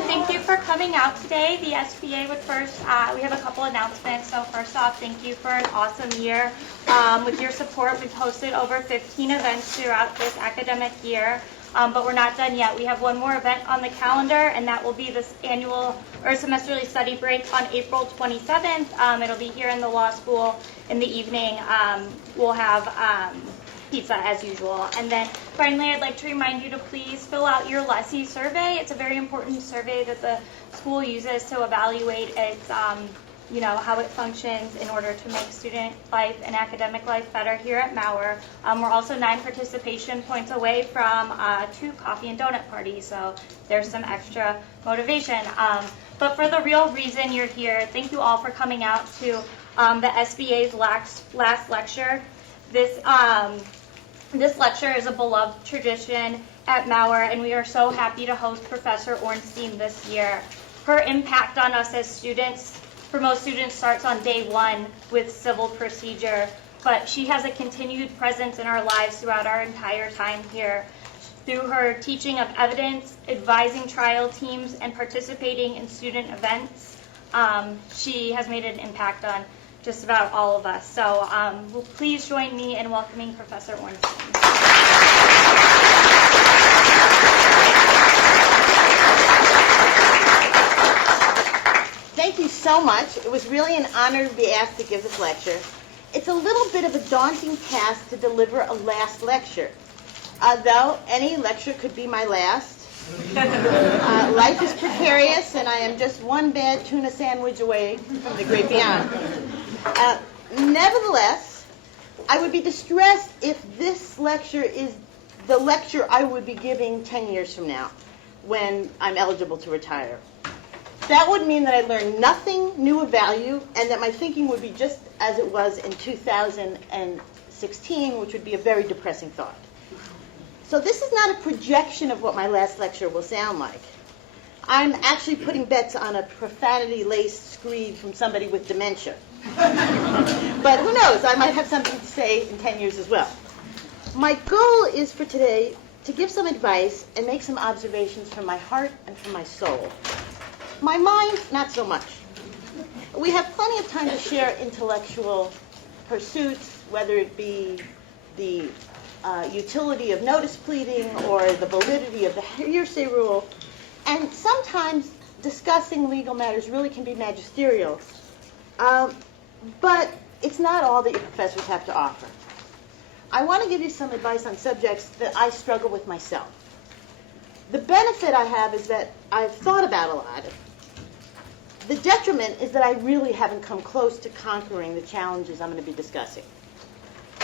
everyone. Thank you for coming out today. The SBA would first, we have a couple announcements. So first off, thank you for an awesome year. With your support, we've hosted over 15 events throughout this academic year. But we're not done yet. We have one more event on the calendar, and that will be this annual or semesterly study break on April 27th. It'll be here in the law school in the evening. We'll have pizza as usual. And then finally, I'd like to remind you to please fill out your Lessee Survey. It's a very important survey that the school uses to evaluate its how it functions in order to make student life and academic life better here at Maurer. We're also 9 participation points away from 2 coffee and donut parties, so there's some extra motivation. But for the real reason you're here, thank you all for coming out to the SBA's last lecture. This lecture is a beloved tradition at Maurer, and we are so happy to host Professor Orenstein this year. Her impact on us as students, for most students, starts on day 1 with civil procedure, but she has a continued presence in our lives throughout our entire time here. Through her teaching of evidence, advising trial teams, and participating in student events, she has made an impact on just about all of us. So please join me in welcoming Professor Orenstein. Thank you so much. It was really an honor to be asked to give this lecture. It's a little bit of a daunting task to deliver a last lecture. Though any lecture could be my last. Life is precarious, and I am just one bad tuna sandwich away from the great beyond. Nevertheless, I would be distressed if this lecture is the lecture I would be giving 10 years from now, when I'm eligible to retire. That would mean that I learned nothing new of value, and that my thinking would be just as it was in 2016, which would be a very depressing thought. So this is not a projection of what my last lecture will sound like. I'm actually putting bets on a profanity-laced screed from somebody with dementia. But who knows, I might have something to say in 10 years as well. My goal is for today to give some advice and make some observations from my heart and from my soul. My mind, not so much. We have plenty of time to share intellectual pursuits, whether it be the utility of notice pleading or the validity of the hearsay rule. And sometimes discussing legal matters really can be magisterial. But it's not all that your professors have to offer. I want to give you some advice on subjects that I struggle with myself. The benefit I have is that I've thought about a lot. The detriment is that I really haven't come close to conquering the challenges I'm going to be discussing.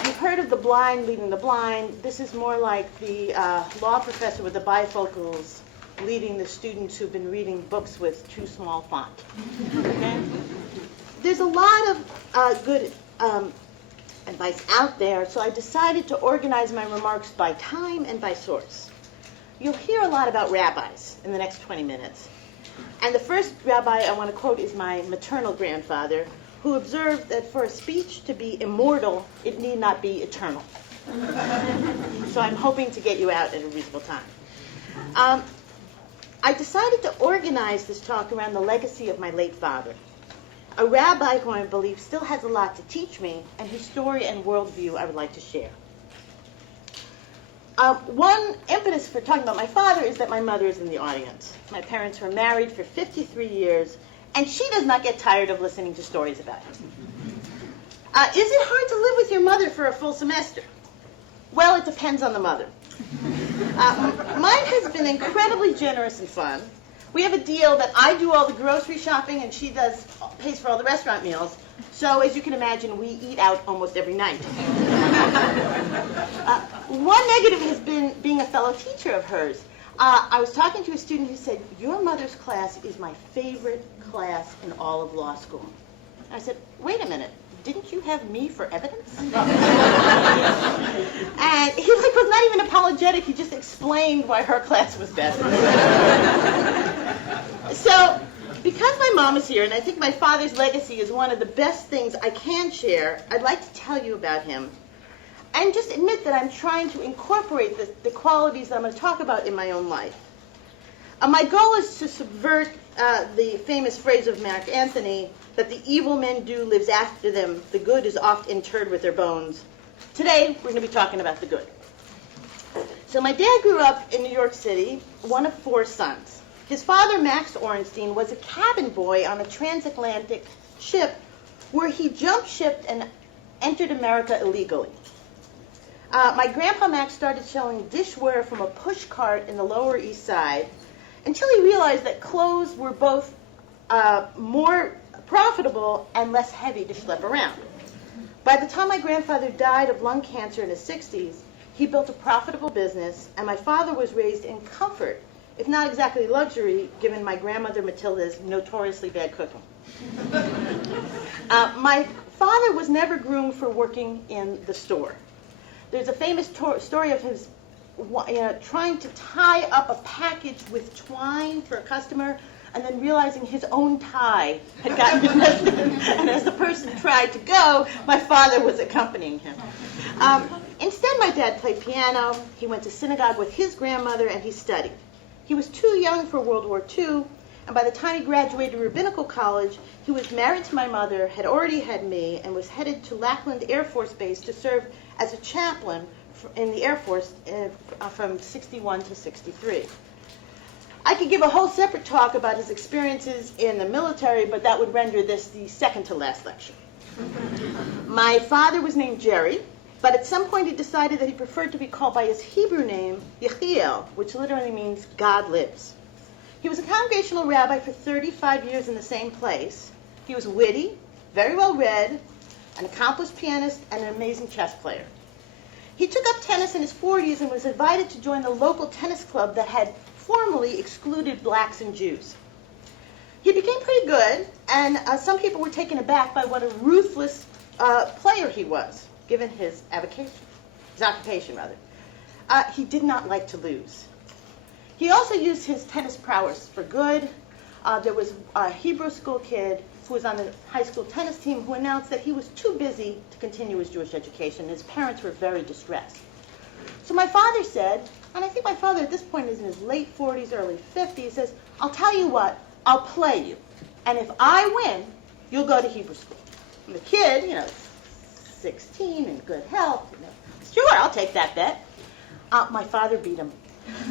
You've heard of the blind leading the blind. This is more like the law professor with the bifocals leading the students who've been reading books with too small font. Okay? There's a lot of good advice out there, so I decided to organize my remarks by time and by source. You'll hear a lot about rabbis in the next 20 minutes. And the first rabbi I want to quote is my maternal grandfather, who observed that for a speech to be immortal, it need not be eternal. So I'm hoping to get you out at a reasonable time. I decided to organize this talk around the legacy of my late father, a rabbi who I believe still has a lot to teach me, and whose story and worldview I would like to share. One impetus for talking about my father is that my mother is in the audience. My parents were married for 53 years, and she does not get tired of listening to stories about him. Is it hard to live with your mother for a full semester? Well, it depends on the mother. Mine has been incredibly generous and fun. We have a deal that I do all the grocery shopping and she pays for all the restaurant meals. So as you can imagine, we eat out almost every night. One negative has been being a fellow teacher of hers. I was talking to a student who said, "Your mother's class is my favorite class in all of law school." I said, "Wait a minute, didn't you have me for evidence?" And he was not even apologetic. He just explained why her class was better. So, because my mom is here, and I think my father's legacy is one of the best things I can share, I'd like to tell you about him. And just admit that I'm trying to incorporate the qualities that I'm going to talk about in my own life. My goal is to subvert the famous phrase of Mark Antony that the evil men do lives after them, the good is oft interred with their bones. Today, we're going to be talking about the good. So my dad grew up in New York City, one of 4 sons. His father, Max Orenstein, was a cabin boy on a transatlantic ship where he jump-shipped and entered America illegally. My grandpa Max started selling dishware from a push cart in the Lower East Side until he realized that clothes were both more profitable and less heavy to schlep around. By the time my grandfather died of lung cancer in his 60s, he built a profitable business, and my father was raised in comfort, if not exactly luxury, given my grandmother Matilda's notoriously bad cooking. My father was never groomed for working in the store. There's a famous story of his trying to tie up a package with twine for a customer and then realizing his own tie had gotten invested. And as the person tried to go, my father was accompanying him. Instead, my dad played piano. He went to synagogue with his grandmother, and he studied. He was too young for World War II, and by the time he graduated rabbinical college, he was married to my mother, had already had me, and was headed to Lackland Air Force Base to serve as a chaplain in the Air Force from 61 to 63. I could give a whole separate talk about his experiences in the military, but that would render this the second to last lecture. My father was named Jerry, but at some point he decided that he preferred to be called by his Hebrew name, Yechiel, which literally means God lives. He was a congregational rabbi for 35 years in the same place. He was witty, very well read, an accomplished pianist, and an amazing chess player. He took up tennis in his 40s and was invited to join the local tennis club that had formally excluded blacks and Jews. He became pretty good, and some people were taken aback by what a ruthless player he was, given his occupation. He did not like to lose. He also used his tennis prowess for good. There was a Hebrew school kid who was on the high school tennis team who announced that he was too busy to continue his Jewish education. His parents were very distressed. So my father said, and I think my father at this point is in his late 40s, early 50s, says, I'll tell you what, I'll play you. And if I win, you'll go to Hebrew school. And the kid, 16 and good health, sure, I'll take that bet. My father beat him.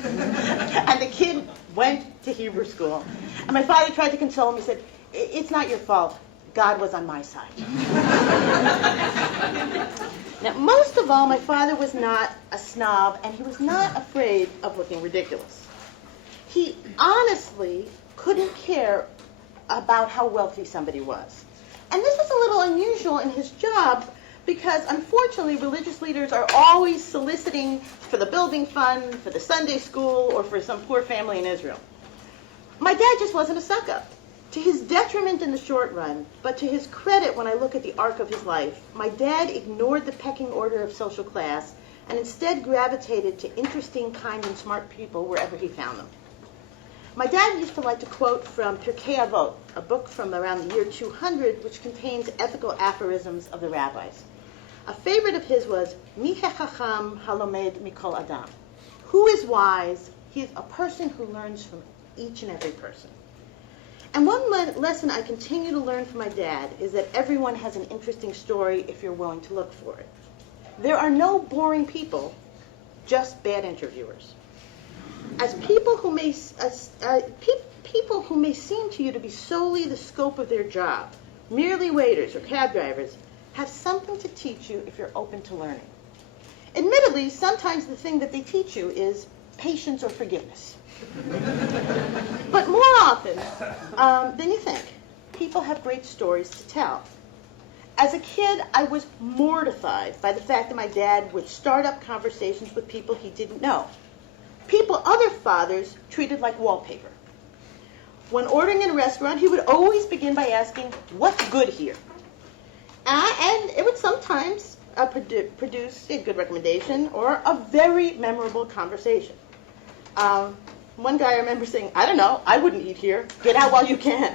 And the kid went to Hebrew school. And my father tried to console him. He said, it's not your fault. God was on my side. Now, most of all, my father was not a snob, and he was not afraid of looking ridiculous. He honestly couldn't care about how wealthy somebody was. And this was a little unusual in his job because, unfortunately, religious leaders are always soliciting for the building fund, for the Sunday school, or for some poor family in Israel. My dad just wasn't a suck-up. To his detriment in the short run, but to his credit when I look at the arc of his life, my dad ignored the pecking order of social class and instead gravitated to interesting, kind, and smart people wherever he found them. My dad used to like to quote from Pirkei Avot, a book from around the year 200, which contains ethical aphorisms of the rabbis. A favorite of his was, Mi hechacham halomed mikol adam. Who is wise? He is a person who learns from each and every person. And one lesson I continue to learn from my dad is that everyone has an interesting story if you're willing to look for it. There are no boring people, just bad interviewers. As people who may seem to you to be solely the scope of their job, merely waiters or cab drivers, have something to teach you if you're open to learning. Admittedly, sometimes the thing that they teach you is patience or forgiveness. But more often than you think, people have great stories to tell. As a kid, I was mortified by the fact that my dad would start up conversations with people he didn't know. People other fathers treated like wallpaper. When ordering in a restaurant, he would always begin by asking, what's good here? And it would sometimes produce a good recommendation or a very memorable conversation. One guy I remember saying, I don't know, I wouldn't eat here. Get out while you can.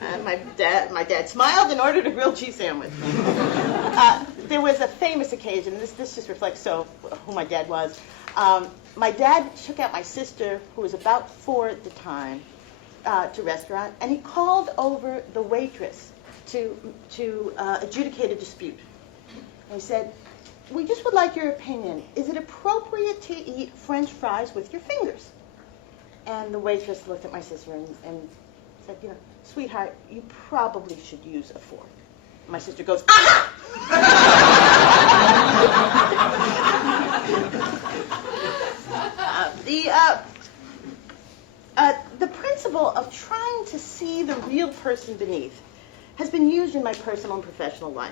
And my dad smiled and ordered a grilled cheese sandwich. There was a famous occasion, this just reflects who my dad was. my dad took out my sister, who was about 4 at the time, to a restaurant, and he called over the waitress to adjudicate a dispute. And he said, "We just would like your opinion. Is it appropriate to eat French fries with your fingers?" And the waitress looked at my sister and said, "You know, sweetheart, you probably should use a fork." My sister goes, "Aha!" The principle of trying to see the real person beneath has been used in my personal and professional life.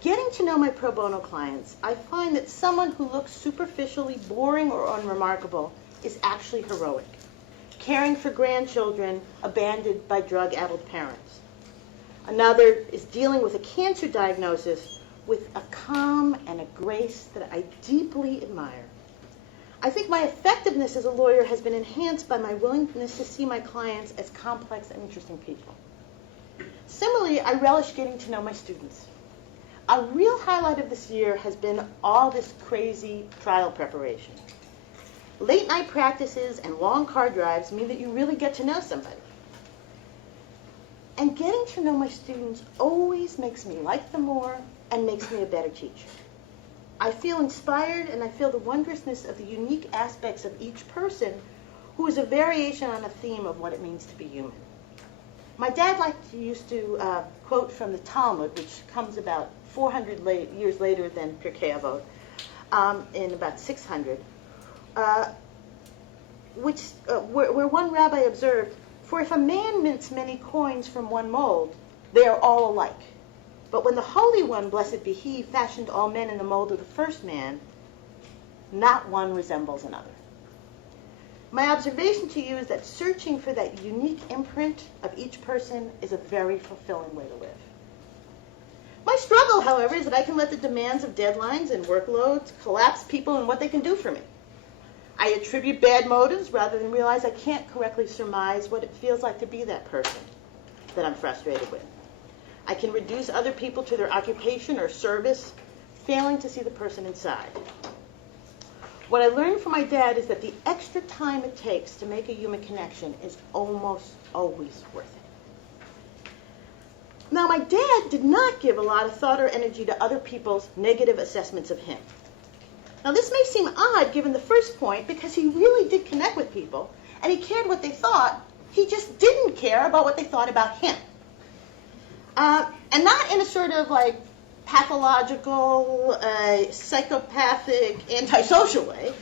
Getting to know my pro bono clients, I find that someone who looks superficially boring or unremarkable is actually heroic, caring for grandchildren abandoned by drug-addled parents. Another is dealing with a cancer diagnosis with a calm and a grace that I deeply admire. I think my effectiveness as a lawyer has been enhanced by my willingness to see my clients as complex and interesting people. Similarly, I relish getting to know my students. A real highlight of this year has been all this crazy trial preparation. Late night practices and long car drives mean that you really get to know somebody. And getting to know my students always makes me like them more and makes me a better teacher. I feel inspired and I feel the wondrousness of the unique aspects of each person who is a variation on a theme of what it means to be human. My dad used to quote from the Talmud, which comes about 400 years later than Pirkei Avot, in about 600, where one rabbi observed, "For if a man mints many coins from one mold, they are all alike. But when the Holy One, blessed be He, fashioned all men in the mold of the first man, not one resembles another." My observation to you is that searching for that unique imprint of each person is a very fulfilling way to live. My struggle, however, is that I can let the demands of deadlines and workloads collapse people and what they can do for me. I attribute bad motives rather than realize I can't correctly surmise what it feels like to be that person that I'm frustrated with. I can reduce other people to their occupation or service, failing to see the person inside. What I learned from my dad is that the extra time it takes to make a human connection is almost always worth it. Now, my dad did not give a lot of thought or energy to other people's negative assessments of him. Now, this may seem odd given the first point because he really did connect with people and he cared what they thought. He just didn't care about what they thought about him. And not in a sort of like pathological, psychopathic, antisocial way.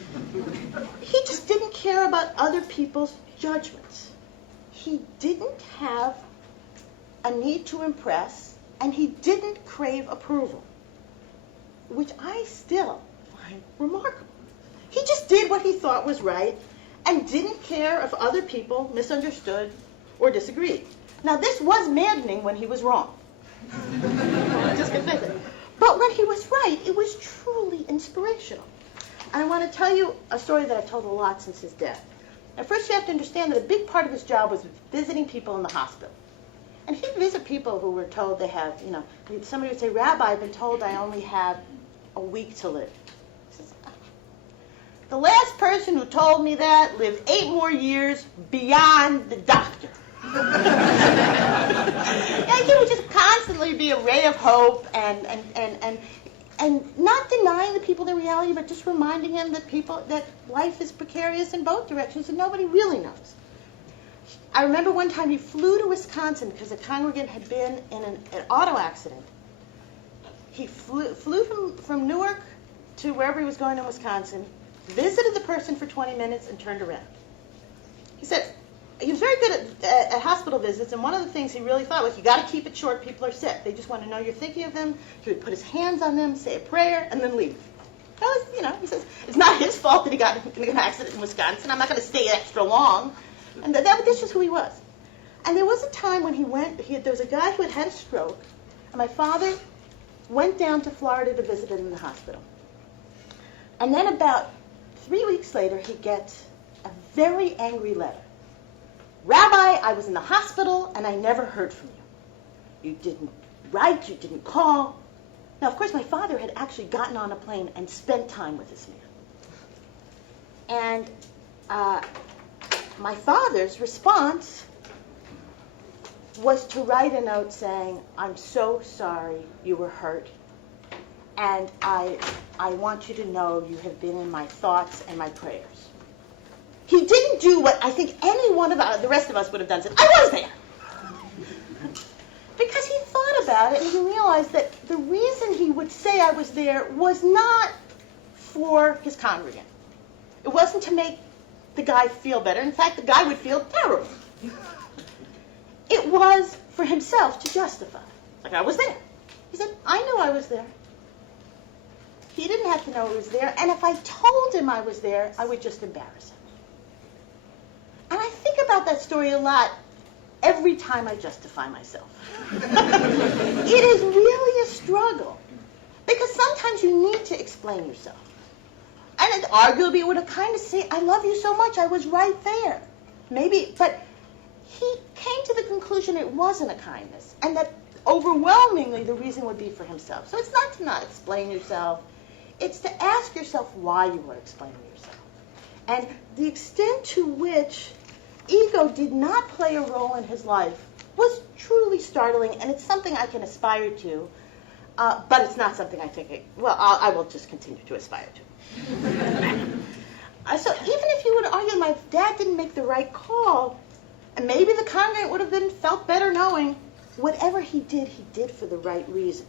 He just didn't care about other people's judgments. He didn't have a need to impress, and he didn't crave approval, which I still find remarkable. He just did what he thought was right and didn't care if other people misunderstood or disagreed. Now, this was maddening when he was wrong. Just confess it. But when he was right, it was truly inspirational. And I want to tell you a story that I've told a lot since his death. Now, first you have to understand that a big part of his job was visiting people in the hospital. And he'd visit people who were told they have, somebody would say, "Rabbi, I've been told I only have a week to live." He says, "The last person who told me that lived 8 more years beyond the doctor." And he would just constantly be a ray of hope and not denying the people their reality, but just reminding them that life is precarious in both directions and nobody really knows. I remember one time he flew to Wisconsin because a congregant had been in an auto accident. He flew from Newark to wherever he was going in Wisconsin, visited the person for 20 minutes, and turned around. He said he was very good at hospital visits, and one of the things he really thought was, you got to keep it short. People are sick. They just want to know you're thinking of them. He would put his hands on them, say a prayer, and then leave. That was, he says, it's not his fault that he got in an accident in Wisconsin. I'm not going to stay extra long. And that's just who he was. And there was a time when there was a guy who had had a stroke, and my father went down to Florida to visit him in the hospital. And then about 3 weeks later, he gets a very angry letter. "Rabbi, I was in the hospital and I never heard from you. You didn't write, you didn't call." Now, of course, my father had actually gotten on a plane and spent time with this man. And my father's response was to write a note saying, "I'm so sorry you were hurt, and I want you to know you have been in my thoughts and my prayers." He didn't do what I think any one of the rest of us would have done. Said, "I was there." Because he thought about it and he realized that the reason he would say I was there was not for his congregant. It wasn't to make the guy feel better. In fact, the guy would feel terrible. It was for himself to justify. Like, I was there. He said, "I knew I was there." He didn't have to know I was there. And if I told him I was there, I would just embarrass him. And I think about that story a lot every time I justify myself. It is really a struggle. Because sometimes you need to explain yourself. And arguably it would have kind of said, "I love you so much, I was right there." Maybe, but he came to the conclusion it wasn't a kindness. And that overwhelmingly the reason would be for himself. So it's not to not explain yourself. It's to ask yourself why you are explaining yourself. And the extent to which ego did not play a role in his life was truly startling, and it's something I can aspire to, but it's not something I think, I will just continue to aspire to. So even if you would argue my dad didn't make the right call, and maybe the congregant would have felt better knowing whatever he did for the right reason.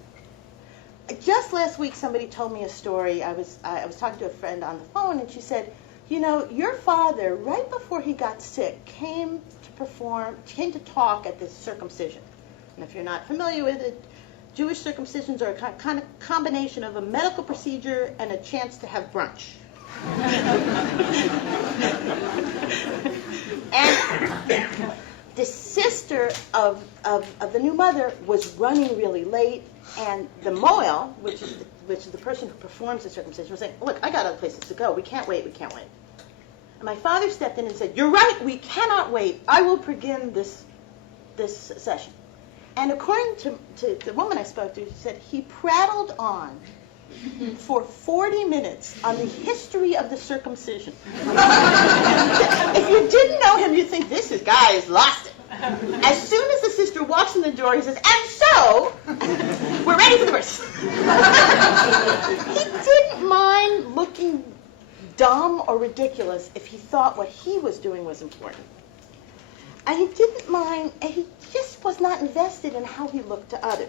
Just last week, somebody told me a story. I was talking to a friend on the phone, and she said, "You know, your father, right before he got sick, came to talk at this circumcision." And if you're not familiar with it, Jewish circumcisions are a kind of combination of a medical procedure and a chance to have brunch. And the sister of the new mother was running really late, and the Maurer, which is the person who performs the circumcision, was saying, "Look, I got other places to go. We can't wait. And my father stepped in and said, "You're right. We cannot wait. I will begin this session." And according to the woman I spoke to, she said he prattled on for 40 minutes on the history of the circumcision. If you didn't know him, you'd think this guy has lost it. As soon as the sister walks in the door, he says, "And so, we're ready for the verse." He didn't mind looking dumb or ridiculous if he thought what he was doing was important. And he didn't mind, and he just was not invested in how he looked to others.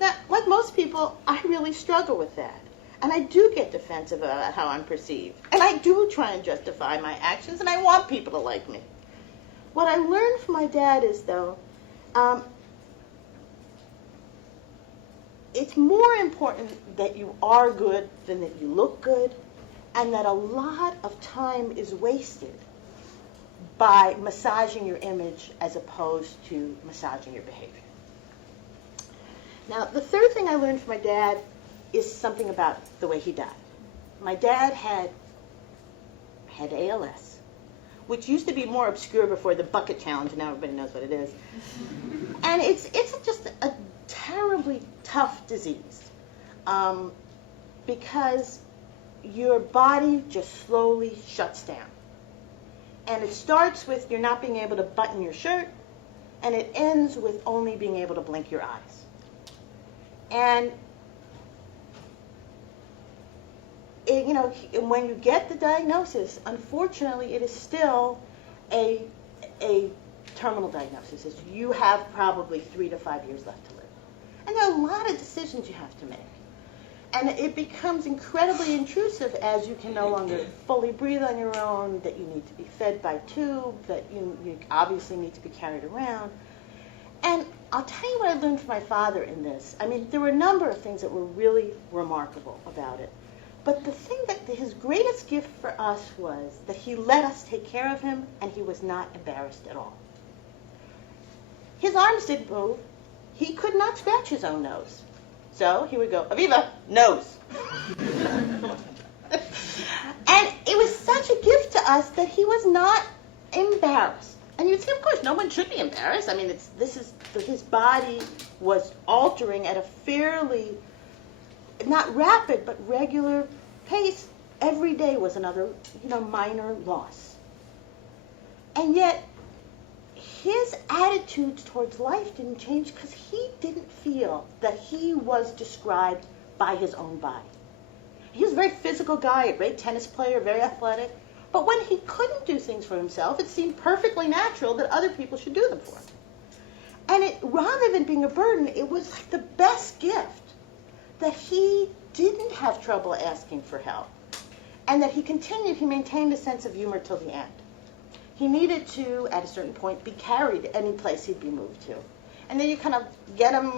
Now, like most people, I really struggle with that. And I do get defensive about how I'm perceived. And I do try and justify my actions, and I want people to like me. What I learned from my dad is, though, it's more important that you are good than that you look good, and that a lot of time is wasted by massaging your image as opposed to massaging your behavior. Now, the third thing I learned from my dad is something about the way he died. My dad had ALS, which used to be more obscure before the bucket challenge, and now everybody knows what it is. And it's just a terribly tough disease because your body just slowly shuts down. And it starts with you're not being able to button your shirt, and it ends with only being able to blink your eyes. And when you get the diagnosis, unfortunately, it is still a terminal diagnosis. You have probably 3 to 5 years left to live. And there are a lot of decisions you have to make. And it becomes incredibly intrusive as you can no longer fully breathe on your own, that you need to be fed by tube, that you obviously need to be carried around. And I'll tell you what I learned from my father in this. I mean, there were a number of things that were really remarkable about it. But the thing that his greatest gift for us was that he let us take care of him, and he was not embarrassed at all. His arms didn't move. He could not scratch his own nose. So he would go, "Aviva, nose." And it was such a gift to us that he was not embarrassed. And you'd say, of course, no one should be embarrassed. I mean, his body was altering at a fairly, not rapid, but regular pace Every day was another, minor loss. And yet, his attitudes towards life didn't change because he didn't feel that he was described by his own body. He was a very physical guy, a great tennis player, very athletic. But when he couldn't do things for himself, it seemed perfectly natural that other people should do them for him. And rather than being a burden, it was like the best gift that he didn't have trouble asking for help. And that he maintained a sense of humor till the end. He needed to, at a certain point, be carried any place he'd be moved to. And then you kind of get him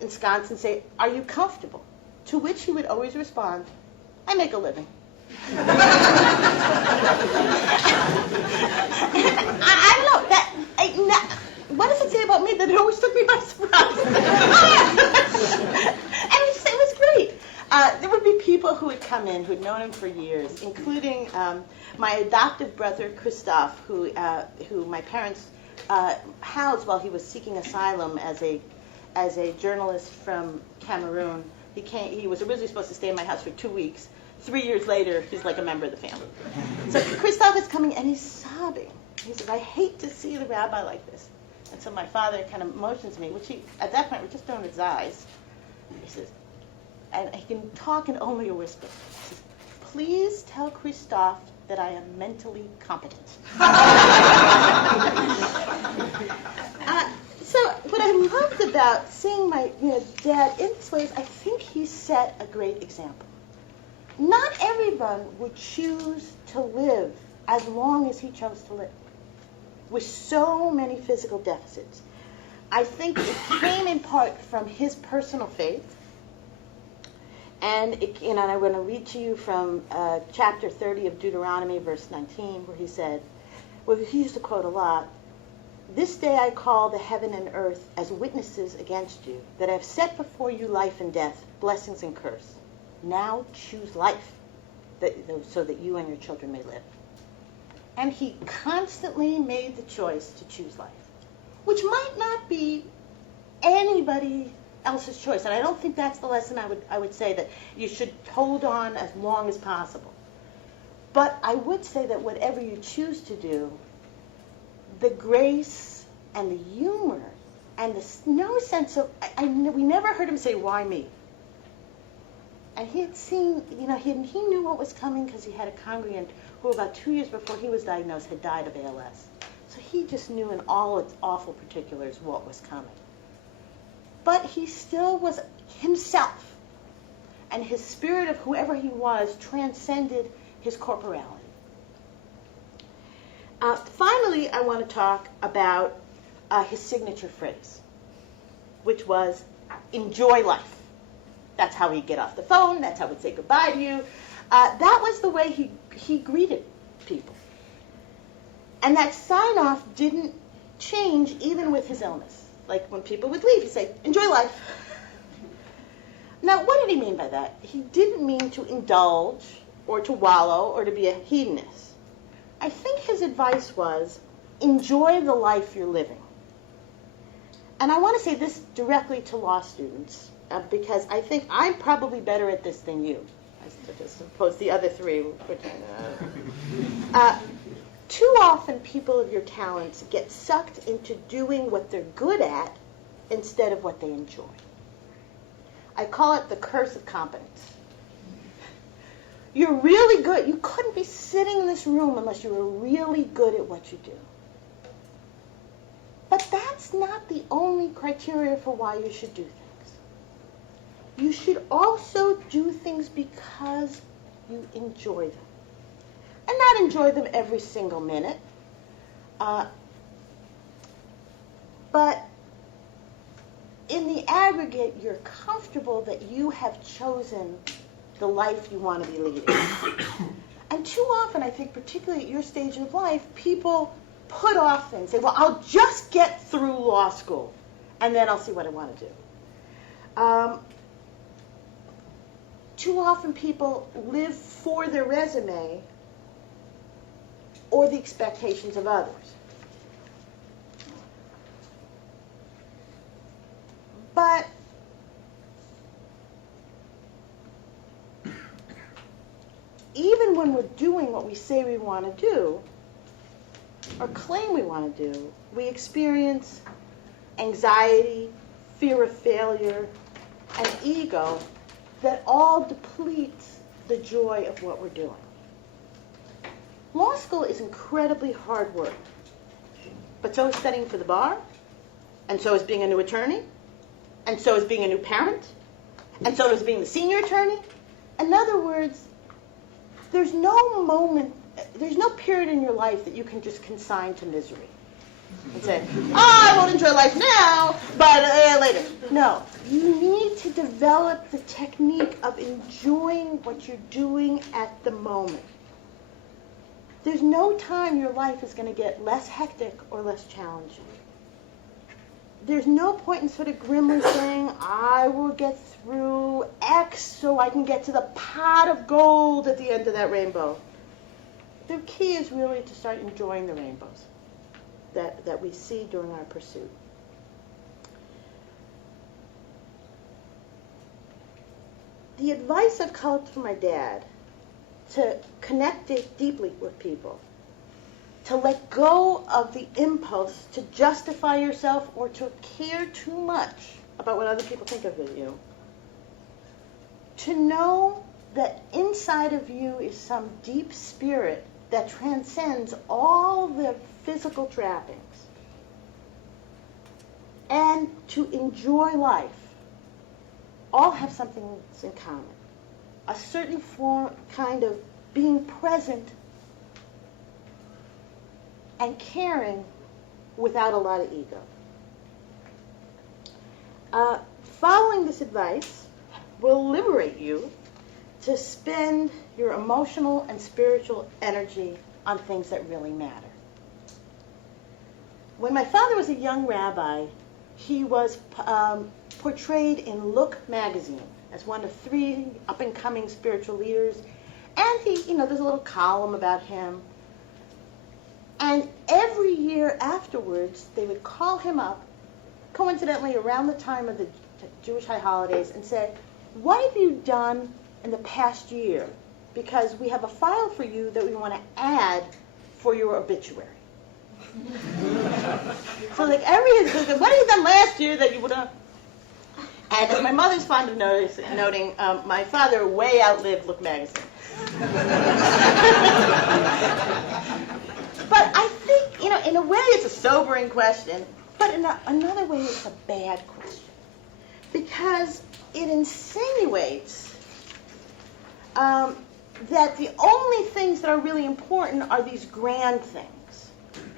ensconced and say, "Are you comfortable?" To which he would always respond, "I make a living." I don't know. What does it say about me that it always took me by surprise? And it was great. There would be people who would come in who'd known him for years, including my adoptive brother Christophe, who my parents housed while he was seeking asylum as a journalist from Cameroon. He was originally supposed to stay in my house for 2 weeks. 3 years later, he's like a member of the family. So Christophe is coming, and he's sobbing. He says, "I hate to see the rabbi like this." And so my father kind of motions me, which he, at that point, was just doing his eyes. He says, and he can talk in only a whisper. He says, "Please tell Christophe that I am mentally competent." So what I loved about seeing my dad in this way is I think he set a great example. Not everyone would choose to live as long as he chose to live, with so many physical deficits. I think it came in part from his personal faith. And I'm going to read to you from chapter 30 of Deuteronomy, verse 19, where he said, well, he used to quote a lot, "This day I call the heaven and earth as witnesses against you, that I have set before you life and death, blessings and curse. Now choose life, so that you and your children may live." And he constantly made the choice to choose life, which might not be anybody else's choice. And I don't think that's the lesson I would say, that you should hold on as long as possible. But I would say that whatever you choose to do, the grace and the humor and no sense of, we never heard him say, "Why me?" And he had seen, he knew what was coming because he had a congregant who about 2 years before he was diagnosed had died of ALS. So he just knew in all its awful particulars what was coming. But he still was himself. And his spirit of whoever he was transcended his corporality. Finally, I want to talk about his signature phrase, which was, "Enjoy life." That's how he'd get off the phone. That's how he'd say goodbye to you. That was the way he greeted people. And that sign-off didn't change even with his illness. Like when people would leave, he'd say, "Enjoy life." Now, what did he mean by that? He didn't mean to indulge or to wallow or to be a hedonist. I think his advice was, enjoy the life you're living. And I want to say this directly to law students, because I think I'm probably better at this than you. I suppose the other three. Too often people of your talents get sucked into doing what they're good at instead of what they enjoy. I call it the curse of competence. You're really good. You couldn't be sitting in this room unless you were really good at what you do. But that's not the only criteria for why you should do things. You should also do things because you enjoy them. And not enjoy them every single minute. But in the aggregate, you're comfortable that you have chosen the life you want to be leading. And too often, I think, particularly at your stage of life, people put off things. Say, well, I'll just get through law school, and then I'll see what I want to do. Too often, people live for their resume or the expectations of others. But what we say we want to do or claim we want to do, we experience anxiety, fear of failure, and ego that all depletes the joy of what we're doing. Law school is incredibly hard work, but so is studying for the bar, and so is being a new attorney, and so is being a new parent, and so is being the senior attorney. In other words, there's no period in your life that you can just consign to misery and say, I won't enjoy life now, but later. No, you need to develop the technique of enjoying what you're doing at the moment. There's no time your life is going to get less hectic or less challenging. There's no point in sort of grimly saying, I will get through X so I can get to the pot of gold at the end of that rainbow. The key is really to start enjoying the rainbows that we see during our pursuit. The advice I've collected from my dad to connect deeply with people, to let go of the impulse to justify yourself or to care too much about what other people think of you, to know that inside of you is some deep spirit that transcends all the physical trappings, and to enjoy life, all have something that's in common. A certain form, kind of being present and caring without a lot of ego. Following this advice will liberate you to spend your emotional and spiritual energy on things that really matter. When my father was a young rabbi, he was portrayed in Look magazine as one of 3 up-and-coming spiritual leaders. And he, there's a little column about him. And every year afterwards, they would call him up, coincidentally around the time of the Jewish high holidays, and say, what have you done in the past year? Because we have a file for you that we want to add for your obituary. So like every year, what have you done last year that you would have? And as my mother's fond of noting, my father way outlived Look magazine. But I think, in a way it's a sobering question, but in another way it's a bad question. Because it insinuates that the only things that are really important are these grand things.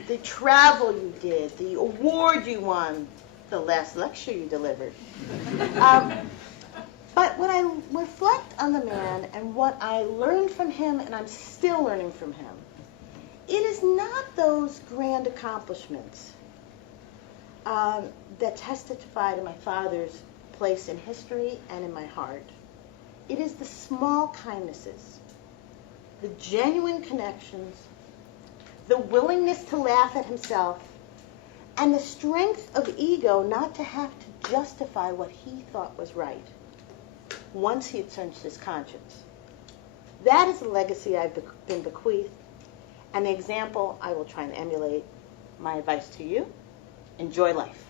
The travel you did, the award you won, the last lecture you delivered. But when I reflect on the man and what I learned from him, and I'm still learning from him, it is not those grand accomplishments that testify to my father's place in history and in my heart. It is the small kindnesses, the genuine connections, the willingness to laugh at himself, and the strength of ego not to have to justify what he thought was right once he had searched his conscience. That is the legacy I've been bequeathed, and the example I will try and emulate. My advice to you, enjoy life.